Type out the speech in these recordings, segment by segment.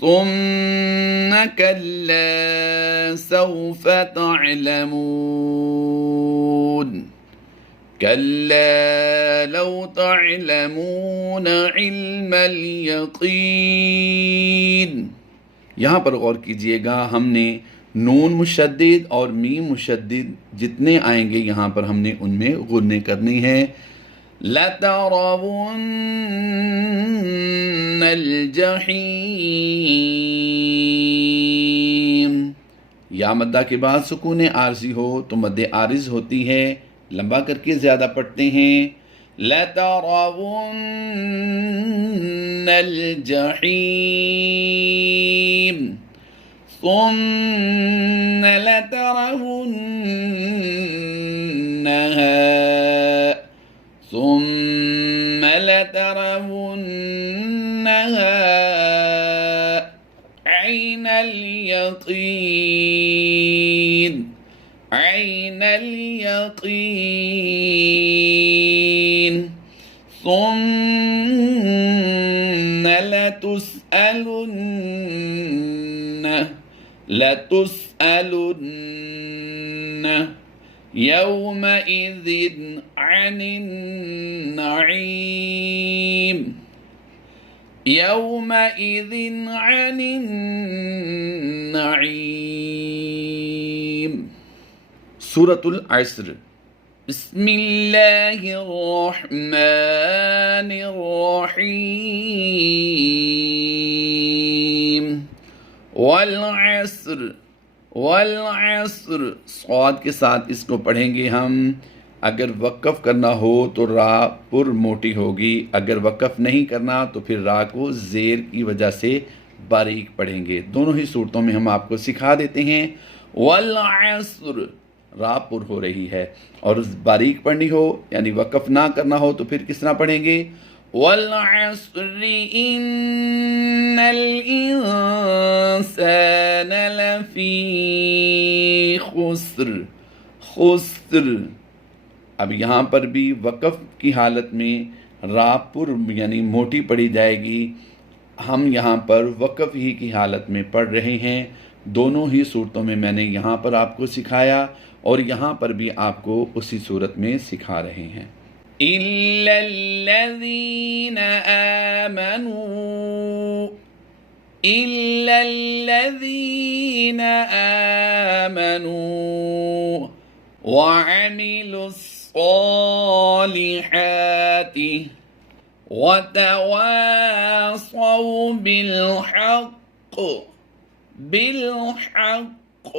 ثم كلا سوف تعلمون كلا لو تعلمون علم اليقين۔ یہاں پر غور کیجئے گا، ہم نے نون مشدد اور میم مشدد جتنے آئیں گے یہاں پر ہم نے ان میں غنّے کرنی ہے۔ لَتَرَوُنَّ الْجَحِيمَ۔ یا مدہ کے بعد سکون عارضی ہو تو مد عارض ہوتی ہے، لمبا کر کے زیادہ پڑھتے ہیں۔ لَتَرَوُنَّ الْجَحِيمَ ثُمَّ لَتَرَوُنَّهَا ثم لترونها عين اليقين عين اليقين ثم لتسألن يومئذ عن النعيم يومئذ عن النعيم۔ سورة العصر۔ بسم الله الرحمن الرحيم۔ والعصر والعصر صاد کے ساتھ اس کو پڑھیں گے ہم۔ اگر وقف کرنا ہو تو را پر موٹی ہوگی، اگر وقف نہیں کرنا تو پھر را کو زیر کی وجہ سے باریک پڑھیں گے۔ دونوں ہی صورتوں میں ہم آپ کو سکھا دیتے ہیں۔ والعصر را پر ہو رہی ہے، اور باریک پڑھنی ہو یعنی وقف نہ کرنا ہو تو پھر کس طرح پڑھیں گے؟ والعصر ان الانسان لفی خسر۔ خسر۔ اب یہاں پر بھی وقف کی حالت میں را پر یعنی موٹی پڑھی جائے گی۔ ہم یہاں پر وقف ہی کی حالت میں پڑھ رہے ہیں۔ دونوں ہی صورتوں میں میں نے یہاں پر آپ کو سکھایا اور یہاں پر بھی آپ کو اسی صورت میں سکھا رہے ہیں۔ إِلَّا الَّذِينَ آمَنُوا إِلَّا الَّذِينَ آمَنُوا وَعَمِلُوا الصَّالِحَاتِ وَتَوَاصَوْا بِالْحَقِّ بالحق۔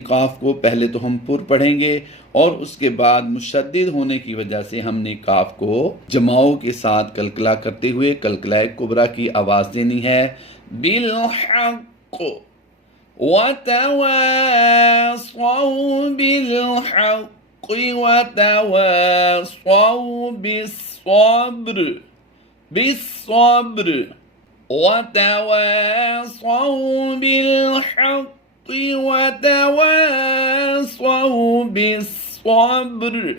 قاف کو پہلے تو ہم پر پڑھیں گے اور اس کے بعد مشدد ہونے کی وجہ سے ہم نے کاف کو جماؤں کے ساتھ کلکلا کرتے ہوئے کلکلہ کبریٰ کی آواز دینی ہے۔ بالحق وتواصوا بالحق وتواصوا بالصبر بالصبر وتواصوا بالحق وتواصوا بالصبر۔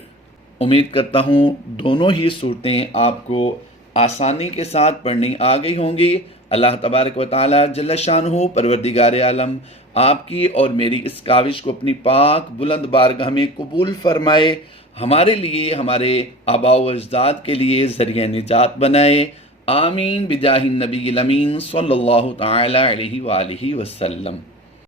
امید کرتا ہوں دونوں ہی صورتیں آپ کو آسانی کے ساتھ پڑھنی آ گئی ہوں گی۔ اللہ تبارک و تعالی جل شانہ پروردگار عالم آپ کی اور میری اس کاوش کو اپنی پاک بلند بارگاہ میں قبول فرمائے، ہمارے لیے، ہمارے آباء و اجداد کے لیے ذریعہ نجات بنائے، آمین بجاہ النبی الامین صلی اللہ تعالی علیہ وآلہ وسلم۔